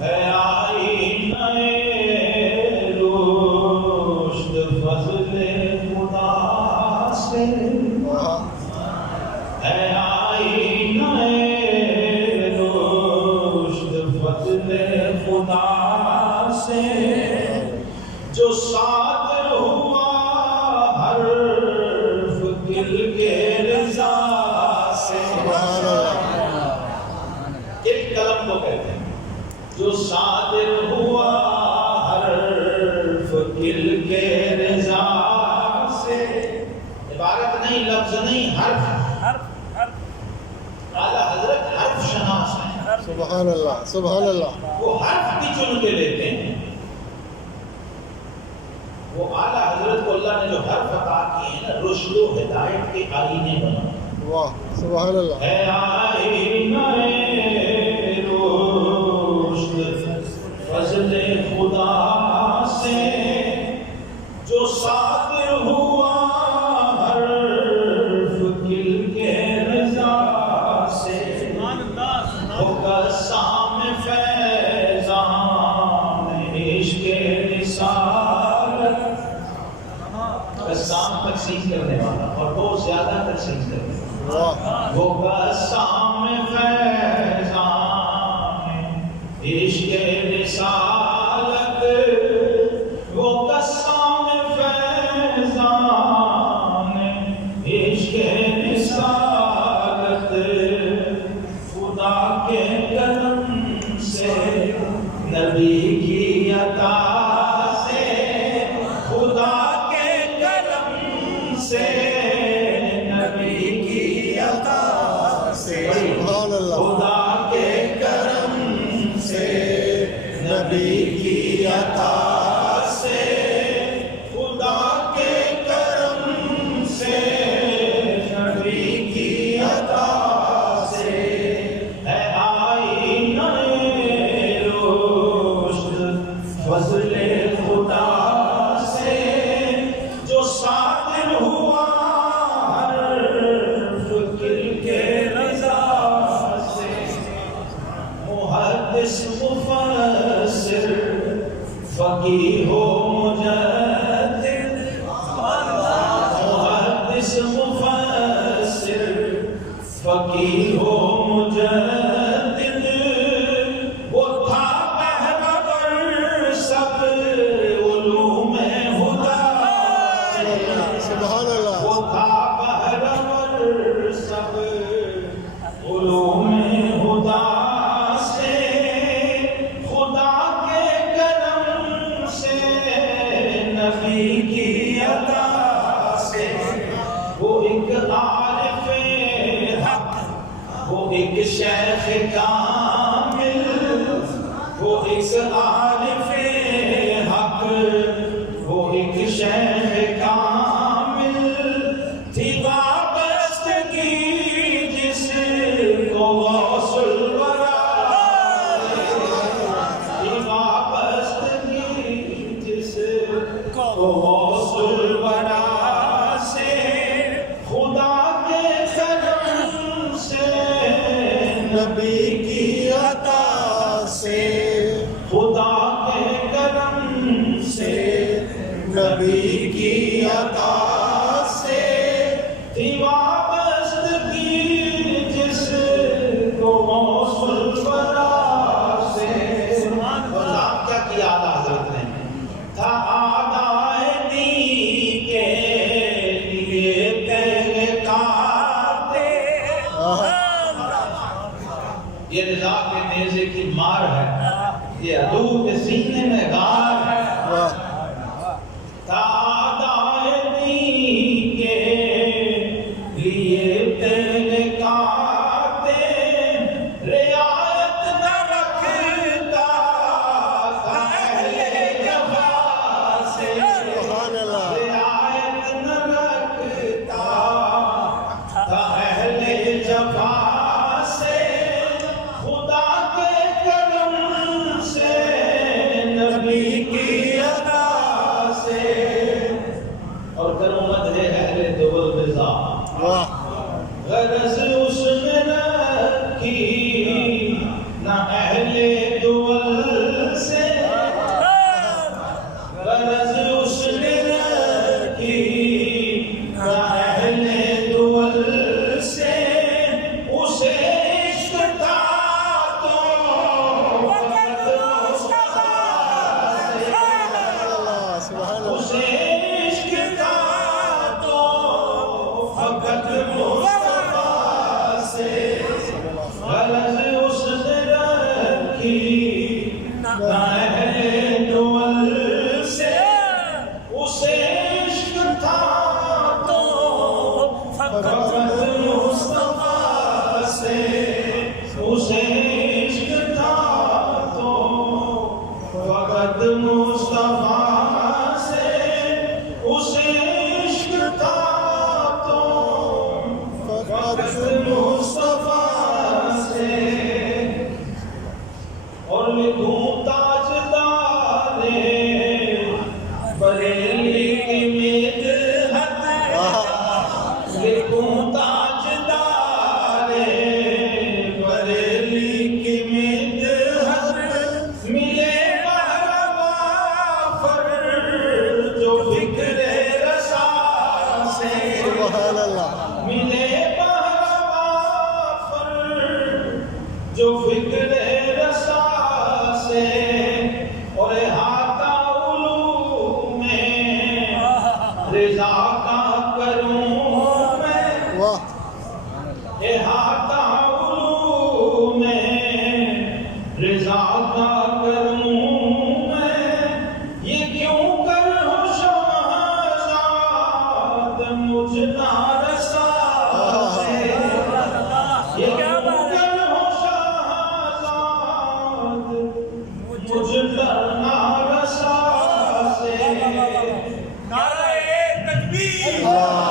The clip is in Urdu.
ہے آئینہ رشد فضل خدا سے، ہے آئینہ رشد فضل خدا سے، جو صادر ہوا حرف دل کے رضا سے۔ ایک قلم کو کہتے ہیں جو صادر ہوا حرف دل کے رضا سے، عبارت نہیں، لفظ نہیں، حرف۔ اعلیٰ حضرت حرف شناس ہیں، سبحان اللہ سبحان اللہ۔ وہ حرف بھی چن کے لیتے ہیں۔ وہ اعلیٰ حضرت کو اللہ نے جو حرف عطا کیے ہیں نا، رشد و ہدایت کے آئینے بنا۔ واہ سبحان اللہ۔ ہے آئینہ رشد فضل خدا سے، جو صادر ہوا حرف دل کے رضا سے، ہو قسام فیضان عشق رسالت، قسام تقسیم کرنے والا اور بہت زیادہ تقسیم کرنے والا، وہ قسام فیضان عشق رسالت، وہ قسام فیضان عشق رسالت، خدا کے کرم سے نبی کی عطا سے، خدا کے کرم سے نبی کی عطا سے، سبحان اللہ۔ خدا کے کرم سے نبی کی عطا سے، خدا کے کرم سے نبی کی عطا سے، ہے آئینہ رشد فضل خدا سے، جو صادر ہوا حرف دل کے رضا سے، محدث مفسر فقیہ و مجدد، محدث مفسر فقیہ و مجدد، وہ تھا پہرور سب علوم ہدا، سبحان اللہ۔ وہ تھا پہرور سب علوم ہدا سے، خدا کے کرم سے نبی کی عطا سے، وہ ایک عارف حق، وہ ایک شیخ کامل، وہ ایک عارف حق، وہ ایک شیخ کامل، تھی وابستگی جس کو غوث الورا، تھی وابستگی جس کو غوث الورا سے، خدا کے کرم سے نبی کی عطا سے، خدا کے کرم سے نبی کی عطا سے، تھی وابستگی جس کو غوث الورا سے۔ بتاؤ کیا کیا اعلیٰ حضرت نے؟ تھا آدائے دین کے لیے تیغ کاتے، یہ رضا کے نیزے کی مار ہے، یہ عدو کے سینے میں غار ہے، تھا آدائے دین کے لیے تیغ کاتے، رعایت نہ رکھتا تھا اہل جفا سے، سبحان اللہ۔ رعایت نہ رکھتا تھا اہل جفا سے، خدا کے کرم سے نبی کی عطا کی دائیں دول سے اسے عشق تھا تو فقط مصطفیٰ سے اسے عشق تھا تو فقط مصطفیٰ سے اسے عشق تھا تو فقط مصطفیٰ سے اور لکھوں تاجدار بریلی کی مدحت لکھوں تاجدار بریلی کی مدحت ملے بہروا فر جو فکر رسا سے سبحان اللہ ملے بہروا فر جو فکر رسا سے اور احاطہ علوم میں رضا کا کروں میں واہ احاطہ علوم میں رضا کا کروں میں یہ کیوں کر ہو شہزاد مجھ نارسا سے یہ کیوں کر ہو شہزاد مجھ نارسا سے نعرہ تکبیر اللہ